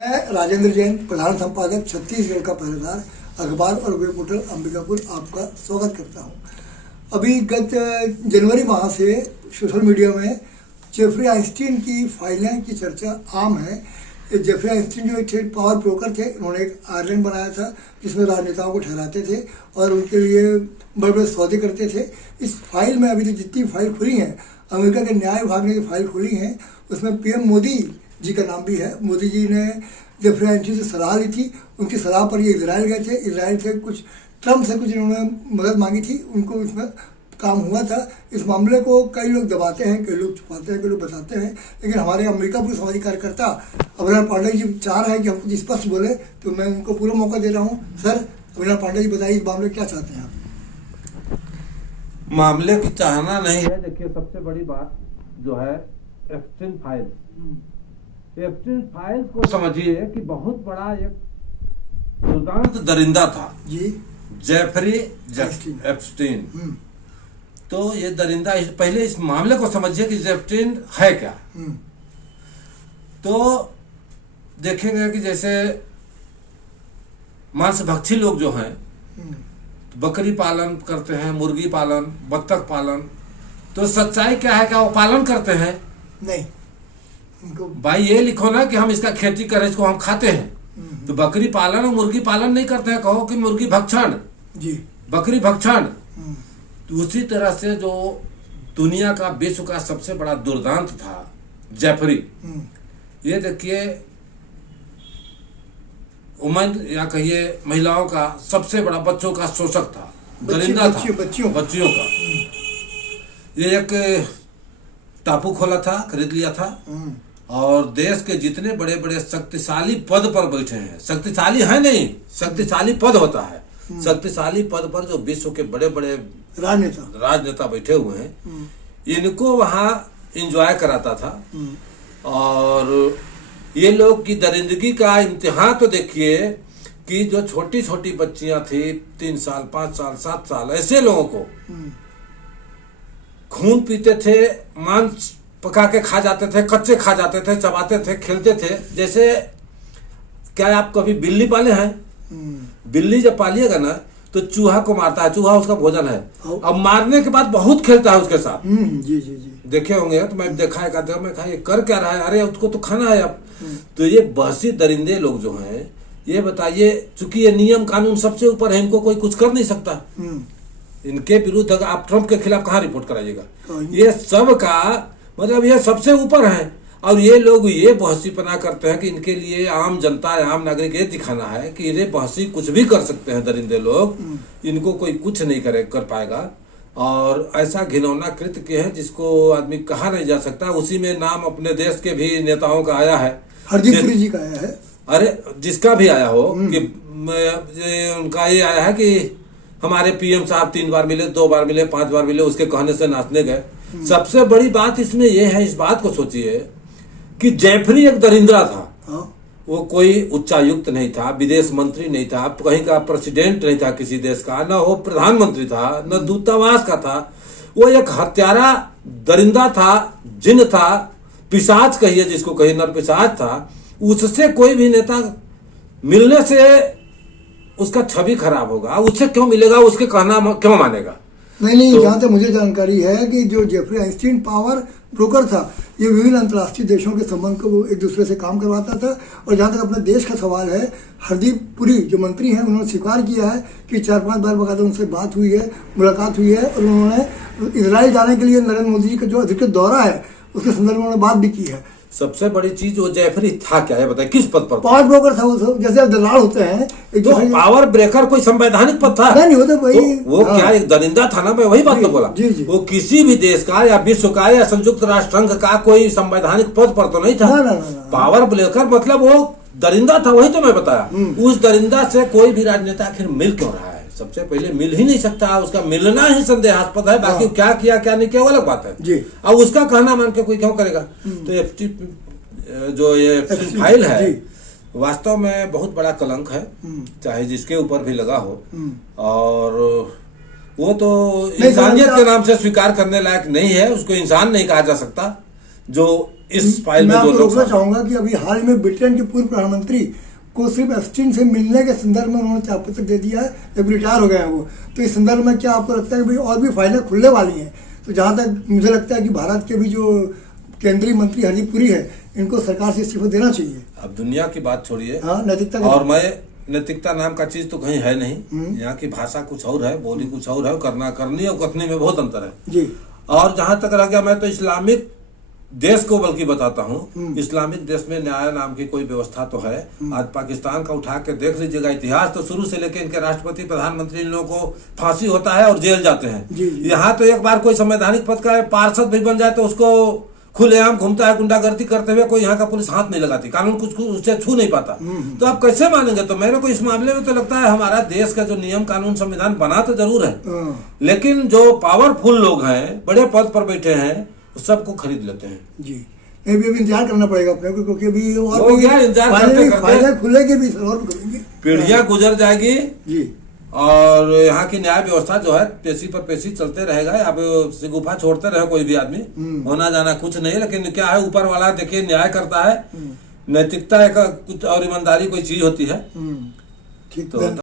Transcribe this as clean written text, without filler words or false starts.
मैं राजेंद्र जैन, प्रधान संपादक छत्तीसगढ़ का पहरेदार अखबार और वेब पोर्टल अंबिकापुर आपका स्वागत करता हूं। अभी गत जनवरी माह से सोशल मीडिया में जेफरी आइंस्टीन की फाइलें की चर्चा आम है। जेफरी आइंस्टीन जो थे पावर ब्रोकर थे, उन्होंने एक आयरलैंड बनाया था जिसमें राजनेताओं को ठहराते थे और उनके लिए बड़े बड़े सौदे करते थे। इस फाइल में अभी तो जितनी फाइल खुली हैं, अमेरिका के न्याय विभाग ने जो फाइल खुली हैं उसमें पीएम मोदी जी का नाम भी है। मोदी जी ने जेफरी आइंस्टीन से सलाह ली थी, उनकी सलाह पर ये इजराइल गए थे। इजराइल से कुछ ट्रम्प से कुछ इन्होंने मदद मांगी थी, उनको इसमें काम हुआ था। इस मामले को कई लोग दबाते हैं, कई लोग छुपाते हैं, कई लोग बताते हैं, लेकिन हमारे अंबिकापुर सामाजिक कार्यकर्ता अभिनव पांडे जी चाह रहे हैं कि हम कुछ स्पष्ट बोले, तो मैं उनको पूरा मौका दे रहा हूँ। सर अभिनव पांडे जी बताइए, इस मामले क्या चाहते हैं आप? मामले की चाहना नहीं है। देखिए, सबसे बड़ी बात जो है एप्स्टीन फाइल, एप्स्टीन फाइल को समझिए कि बहुत बड़ा एक दुर्दांत दरिंदा था जी, जेफरी एप्स्टीन। तो ये दरिंदा, पहले इस मामले को समझिए कि एप्स्टीन है क्या। तो देखेंगे कि जैसे मांसभक्षी लोग जो हैं, बकरी पालन करते हैं, मुर्गी पालन, बत्तख पालन, तो सच्चाई क्या है? क्या वो पालन करते हैं? नहीं। उनको भाई ये लिखो ना कि हम इसका खेती करें, इसको हम खाते हैं। तो बकरी पालन और मुर्गी पालन नहीं करते हैं, कहो कि मुर्गी भक्षण जी, बकरी भक्षण। तो उसी तरह से जो दुनिया का विश्व का सबसे बड़ा दुर्दांत था जेफरी, ये देखिए उमन या कहिए महिलाओं का सबसे बड़ा, बच्चों का शोषक था, दरिंदा था, बच्चियों का। ये एक टापू खोला था, खरीद लिया था और देश के जितने बड़े बड़े शक्तिशाली पद पर बैठे हैं, शक्तिशाली है नहीं, शक्तिशाली पद होता है, शक्तिशाली पद पर जो विश्व के बड़े बड़े राजनेता बैठे हुए हैं, इनको वहां एंजॉय कराता था। और ये लोग की दरिंदगी का इम्तिहान तो देखिए कि जो छोटी छोटी बच्चियां थी, 3 साल 5 साल 7 साल, ऐसे लोगों को खून पीते थे, मांस पका के खा जाते थे, कच्चे खा जाते थे, चबाते थे, खेलते थे। जैसे क्या आप कभी बिल्ली पाले हैं? बिल्ली जब पालिएगा ना तो चूहा को मारता है, चूहा उसका भोजन है, अब मारने के बाद बहुत खेलता है उसके साथ। जी जी जी, देखे होंगे, तो मैं देखा है, कहते मैं ये कर क्या रहा है, अरे उसको तो खाना है अब। तो ये बहसी दरिंदे लोग जो हैं, ये बताइए, चूंकि ये नियम कानून सबसे ऊपर है, इनको कोई कुछ कर नहीं सकता। इनके विरुद्ध अगर आप ट्रम्प के खिलाफ कहाँ रिपोर्ट कराइएगा? ये सब का मतलब ये सबसे ऊपर है। और ये लोग ये बहसीपना करते हैं कि इनके लिए आम जनता, आम नागरिक ये दिखाना है कि ये बहसी कुछ भी कर सकते हैं दरिंदे लोग, इनको कोई कुछ नहीं कर पाएगा। और ऐसा घिनौना कृत्य किए हैं जिसको आदमी कहा नहीं जा सकता। उसी में नाम अपने देश के भी नेताओं का आया है, हरदीप पुरी जी का आया है, अरे जिसका भी आया हो कि उनका ये आया है कि हमारे पीएम साहब 3 बार मिले, 2 बार मिले, 5 बार मिले, उसके कहने से नाचने गए। सबसे बड़ी बात इसमें यह है, इस बात को सोचिए कि जेफरी एक दरिंदा था। वो कोई उच्चायुक्त नहीं था, विदेश मंत्री नहीं था, कहीं का प्रेसिडेंट नहीं था किसी देश का, न वो प्रधानमंत्री था, न दूतावास का था। वो एक हत्यारा दरिंदा था, जिन था, पिशाच कहिए जिसको कहिए, नर पिशाच था। उससे कोई भी नेता मिलने से उसका छवि खराब होगा, उससे क्यों मिलेगा, उसके कहना क्यों मानेगा? नहीं, तो जहाँ तक मुझे जानकारी है कि जो जेफरी आइंस्टीन पावर ब्रोकर था, ये विभिन्न अंतर्राष्ट्रीय देशों के संबंध को एक दूसरे से काम करवाता था। और जहाँ तक अपने देश का सवाल है, हरदीप पुरी जो मंत्री हैं, उन्होंने स्वीकार किया है कि 4-5 बार बकायदा उनसे बात हुई है, मुलाकात हुई है, और उन्होंने इजराइल जाने के लिए नरेंद्र मोदी जी का जो अधिकृत दौरा है उसके संदर्भ में उन्होंने बात भी की है। सबसे बड़ी चीज, वो जेफरी था क्या, ये बताइए, किस पद पर? पावर ब्रोकर था वो सब, जैसे दलाल होते हैं। तो पावर ब्रेकर कोई संवैधानिक पद था? नहीं, होता वही। तो वो क्या एक दरिंदा था ना, मैं वही बात तो बोला। वो किसी भी देश का या विश्व का या संयुक्त राष्ट्र संघ का कोई संवैधानिक पद पर तो नहीं था। पावर ब्रेकर मतलब वो दरिंदा था, वही तो मैं बताया। उस दरिंदा से कोई भी राजनेता आखिर मिल क्यों रहा है? सबसे पहले मिल ही नहीं सकता, उसका मिलना ही संदेहास्पद है। बाकी क्या किया क्या नहीं किया वो अलग बात है। अब उसका कहना मान के कोई क्यों करेगा? तो जो ये फाइल है, वास्तव में बहुत बड़ा कलंक है, चाहे जिसके ऊपर भी लगा हो। और वो तो इंसानियत के नाम से स्वीकार करने लायक नहीं है, उसको इंसान नहीं कहा जा सकता। जो इस फाइल मैं में दो आपको लोग रोकना शामिल। चाहूंगा कि अभी हाल में ब्रिटेन के पूर्व प्रधानमंत्री को सिर्फ एप्स्टीन से मिलने के संदर्भ में उन्होंने त्याग पत्र दे दिया है, जब रिटायर हो गए हैं वो। तो इस संदर्भ में क्या आपको लगता है कि भाई और भी फाइलें खुलने वाली हैं? तो जहाँ तक मुझे लगता है कि भारत के भी जो केंद्रीय मंत्री हरदीप पुरी है, इनको सरकार से इस्तीफा देना चाहिए। अब दुनिया की बात छोड़िए, हाँ, नैतिकता और मैं नैतिकता नाम का चीज तो कहीं है नहीं। यहाँ की भाषा कुछ और है, बोली कुछ और है, करना करनी और कथनी में बहुत अंतर है जी। और जहां तक रह गया, मैं तो इस्लामिक देश को बल्कि बताता हूँ, इस्लामिक देश में न्याय नाम की कोई व्यवस्था तो है। आज पाकिस्तान का उठा के देख लीजिएगा, इतिहास तो शुरू से लेके इनके राष्ट्रपति प्रधानमंत्री इन लोगों को फांसी होता है और जेल जाते जी। हैं। यहाँ तो एक बार कोई संवैधानिक पद का पार्षद भी बन जाए तो उसको खुलेआम घूमता है गुंडागर्दी करते हुए, कोई यहाँ का पुलिस हाथ नहीं लगाती, कानून कुछ उससे छू नहीं पाता। तो आप कैसे मानेंगे? तो मेरे को इस मामले में तो लगता है हमारा देश का जो नियम कानून संविधान बना तो जरूर है, लेकिन जो पावरफुल लोग हैं, बड़े पद पर बैठे हैं, वो सबको खरीद लेते हैं। जी, नहीं अभी इंतजार करना पड़ेगा अपने को, क्योंकि अभी और हो गया इंतजार करते फाइलें खुलेगी भी सर, और भी खुलेंगी, पीढ़ियां गुजर जाएगी जी। और यहाँ की न्याय व्यवस्था जो है पेशी पर पेशी चलते रहेगा। अब गुफा छोड़ते रहे कोई भी आदमी, होना जाना कुछ नहीं, लेकिन क्या है, ऊपर वाला देखिए न्याय करता है। नैतिकता एक कुछ और ईमानदारी कोई चीज होती है। ठीक, तो